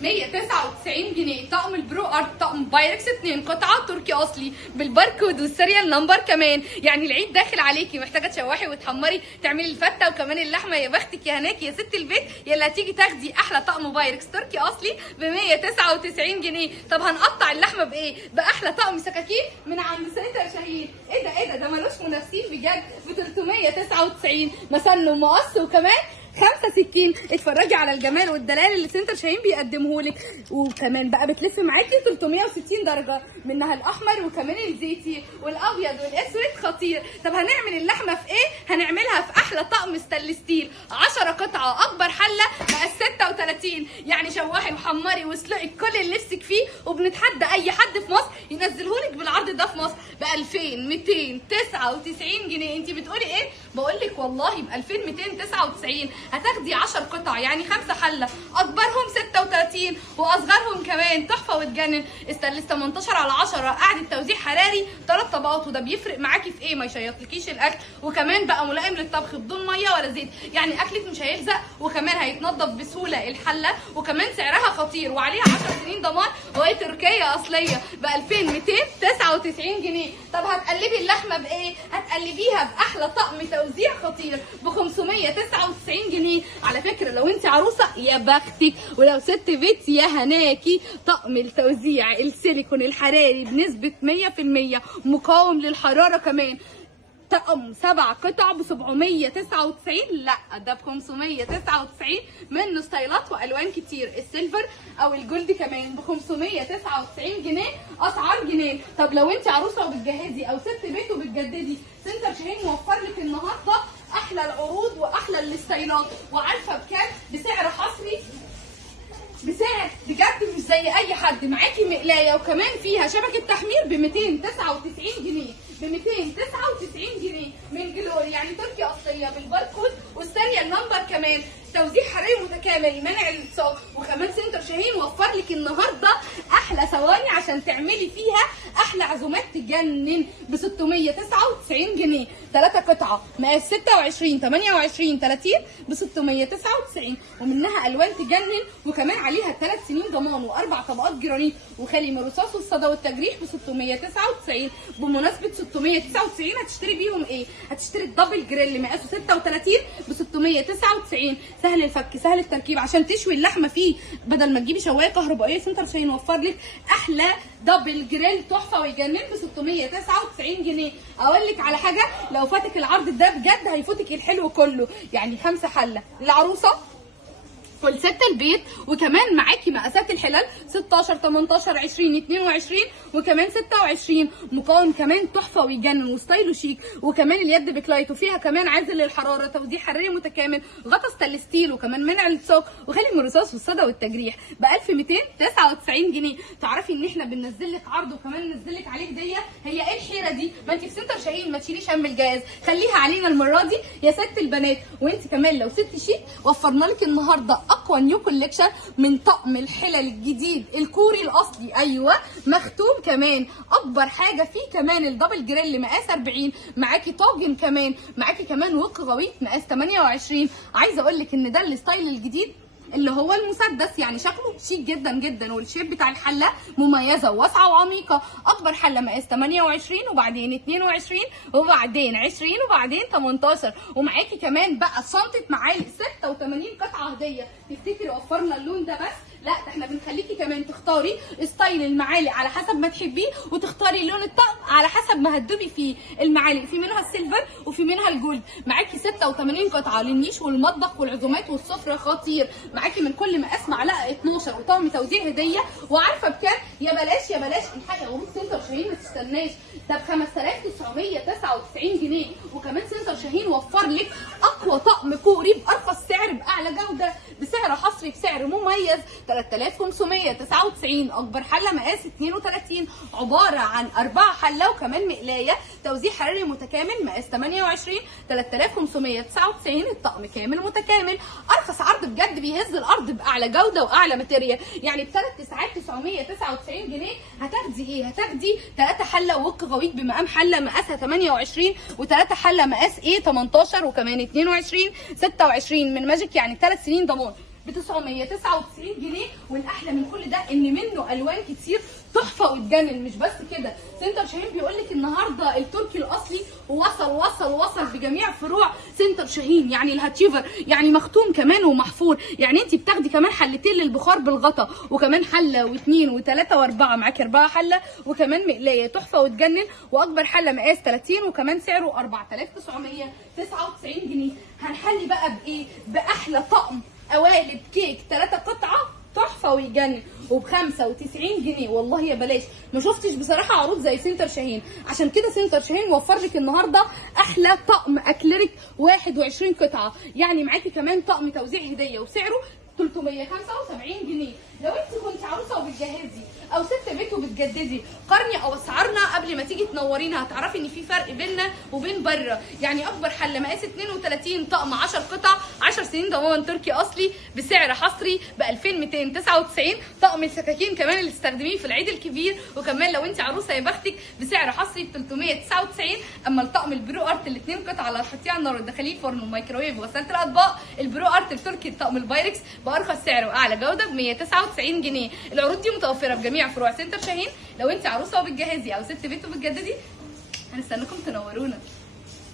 199 جنيه طقم البرو ارت، طقم بايركس 2 قطعه تركي اصلي بالباركود والسيريال نمبر كمان. يعني العيد داخل عليكي، محتاجه تشوحي وتحمري تعملي الفته وكمان اللحمه. يا بختك يا هناك يا ست البيت يلا هتيجي تاخدي احلى طقم بايركس تركي اصلي ب 199 جنيه. طب هنقطع اللحمه بايه؟ باحلى طقم سكاكين من عند سيدة شاهين. ايه ده ملوش منافسين بجد ب 399 مسن ومقص وكمان 65. اتفرجي على الجمال والدلال اللي سنتر شاهين بيقدمهولك، وكمان بقى بتلف معاكي 360 درجه، منها الاحمر وكمان الزيتي والابيض والاسود خطير. طب هنعمل اللحمه في ايه؟ هنعملها في احلى طقم ستانلس ستيل 10 قطعه اكبر حله مقاس 36. يعني شوحي وحمري واسلقي كل اللي نفسك فيه، وبنتحدى اي حد في مصر ينزلهولك بالعرض ده في مصر ب 2299 جنيه. انت بتقولي ايه؟ بقول لك والله ب 2299 هتاخدي 10 قطع، يعني 5 حله، اكبرهم 36 واصغرهم كمان تحفه وتجنن. استانلس 18/10 قاعده توزيع حراري 3 طبقات، وده بيفرق معاكي في ايه؟ ما يشيطلكيش الاكل، وكمان بقى ملائم للطبخ بدون ميه ولا زيت، يعني اكلك مش هيلزق، وكمان هيتنضف بسهوله الحله، وكمان سعرها خطير وعليها 10 سنين ضمان، وهي تركيه اصليه ب 2299 جنيه. طب هتقلبي اللحمه بايه؟ هتقلبيها باحلى طقم توزيع خطير ب 599 جنيه. على فكره لو انت عروسه يا بختك، ولو ست بيت يا هناكي. طقم التوزيع السيليكون الحراري بنسبه 100% مقاوم للحراره كمان، طقم 7 قطع ب 799، لا ده ب 599 منه ستايلات والوان كتير، السيلفر او الجولد كمان ب 599 جنيه اسعار جنيه. طب لو انت عروسه وبتجهزي او ست بيت وبتجددي، سنتر شاهين موفر لك النهارده احلى العروض واحلى الستايلات، وعارفه بكام؟ بسعر حصري، بسعر بجد مش زي اي حد. معاكي مقلايه وكمان فيها شبكه تحمير ب 299 جنيه، ب 299 جنيه من جلوري، يعني تركي اصليه بالباركود والسيريال نمبر كمان. توزيع حراري متكامل منع الالتصاق، وكمان سنتر شاهين وفر لك النهارده احلى ثواني عشان تعملي فيها احلى عزومات تجنن ب 699 جنيه. 3 قطعه مقاس 26 28 30 ب 699، ومنها الوان تجنن، وكمان عليها 3 سنين ضمان واربع طبقات جرانيت وخالي من الرصاص والصدى والتجريح ب 699. بمناسبه 699 هتشتري بيهم ايه؟ هتشتري الدبل جريل مقاسه 36 ب 699، سهل الفك سهل التركيب عشان تشوي اللحمه فيه بدل ما تجيبي شوايه كهربائيه. سنتر شاهين وفر لك احلى دبل جريل تحفه ويجنن ب 699 جنيه. اقول لك على حاجه، لو فاتك العرض ده بجد هيفوتك الحلو كله، يعني 5 حله للعروسه ولست البيت، وكمان معاكي مقاسات الحلال 16 18 20 22 وكمان 26، مقاوم كمان تحفه ويجنن وستايله شيك، وكمان اليد بكلايت وفيها كمان عازل للحراره، توزيع حراري متكامل، غطا ستانلس ستيل وكمان منع الالتصاق وخالي من الرصاص والصدى والتجريح ب 1299 جنيه. تعرفي ان احنا بننزل لك عرض وكمان ننزل لك عليه هديه؟ هي ايه الحيره دي؟ ما انت في سنتر شاهين ما تشيليش هم الجهاز، خليها علينا المره دي يا ست البنات. وانت كمان لو ست شيك وفرنا لك النهارده اقوى نيو كوليكشن من طقم الحلل الجديد الكوري الاصلي، ايوه مختوم كمان. اكبر حاجه فيه كمان الدبل جريل مقاس 40، معاكي طاجن كمان، معاكي كمان وك غويط مقاس 28. عايزه اقول لك ان ده الستايل الجديد اللي هو المسدس، يعني شكله شيك جدا جدا، والشيب بتاع الحله مميزه وواسعه وعميقه. اكبر حله مقاس 28 وبعدين 22 وبعدين 20 وبعدين 18، ومعاكي كمان بقى شنطه معالق 86 قطعه هديه. تفتكري وفرنا اللون ده بس؟ لا ده احنا بنخليكي كمان تختاري ستايل المعالق على حسب ما تحبيه، وتختاري لون الطقم على حسب ما هتدوبي فيه. المعالق في منها السيلفر وفي منها الجولد، معاكي 86 قطعه للنيش والمطبخ والعزومات والسفره خطير. معاكي من كل مقاس معلقه 12 وطقم توزيع هديه. وعارفه بكام؟ يا بلاش يا بلاش الحاجه عروض سنتر شاهين ما تستناش، ده ب 5999 جنيه. وكمان سنتر شاهين وفر لك اقوى طقم كوري بارخص سعر باعلى جوده، بسعر حصري بسعر مميز 3599. اكبر حله مقاس 32 عباره عن 4 حله وكمان مقلايه، توزيع حراري متكامل مقاس 28 3599. الطقم كامل متكامل، ارخص عرض بجد بيهز الارض باعلى جوده واعلى ماتيريال. يعني ب 3999 جنيه هتاخدي ايه؟ هتاخدي 3 حله وك غويط بمقام حله مقاسها 28 و3 حله مقاس ايه 18 وكمان 22 26 من ماجيك، يعني 3 سنين ضمان. ب 999 جنيه. والاحلى من كل ده ان منه الوان كتير تحفه وتجنن. مش بس كده، سنتر شاهين بيقول لك النهارده التركي الاصلي وصل بجميع فروع سنتر شاهين. يعني الهاتشيفر يعني مختوم كمان ومحفور. يعني انت بتاخدي كمان حلتين للبخار بالغطا، وكمان حله واثنين وثلاثه واربعه، معاكي 4 حله، وكمان مقلايه تحفه وتجنن. واكبر حله مقاس 30 وكمان سعره 4999 جنيه. هنحلي بقى بايه؟ باحلى طقم قوالب كيك 3 قطعه تحفه ويجنن وب 95 جنيه. والله يا بلاش، ما شفتش بصراحه عروض زي سنتر شاهين. عشان كده سنتر شاهين موفر لك النهارده احلى طقم اكليريك 21 قطعه. يعني معاكي كمان طقم توزيع هديه وسعره 375 جنيه. لو انت كنت عروسه وبتجهزي او ست بيت وبتجددي، قارني او اسعارنا قبل ما تيجي تنورينا، هتعرفي ان في فرق بيننا وبين بره. يعني اكبر حله مقاس 32 طقم 10 قطع 10 سنين ضمان تركي اصلي بسعر حصري ب 2299. طقم السكاكين كمان اللي تستخدميه في العيد الكبير، وكمان لو انت عروسه يا بختك بسعر حصري ب 399. اما الطقم البرو ارت الاثنين قطعه اللي هتحطيه على النار وتدخليه فرن وميكروويف وغساله الاطباق، البرو ارت التركي الطقم البايركس بارخص سعر واعلى جوده ب 199 جنيه. العروض دي متوفره بجميع فروع سنتر شاهين. لو انت عروسه وبتجهزي او ست بيت وبتجددي، هنستناكم تنورونا.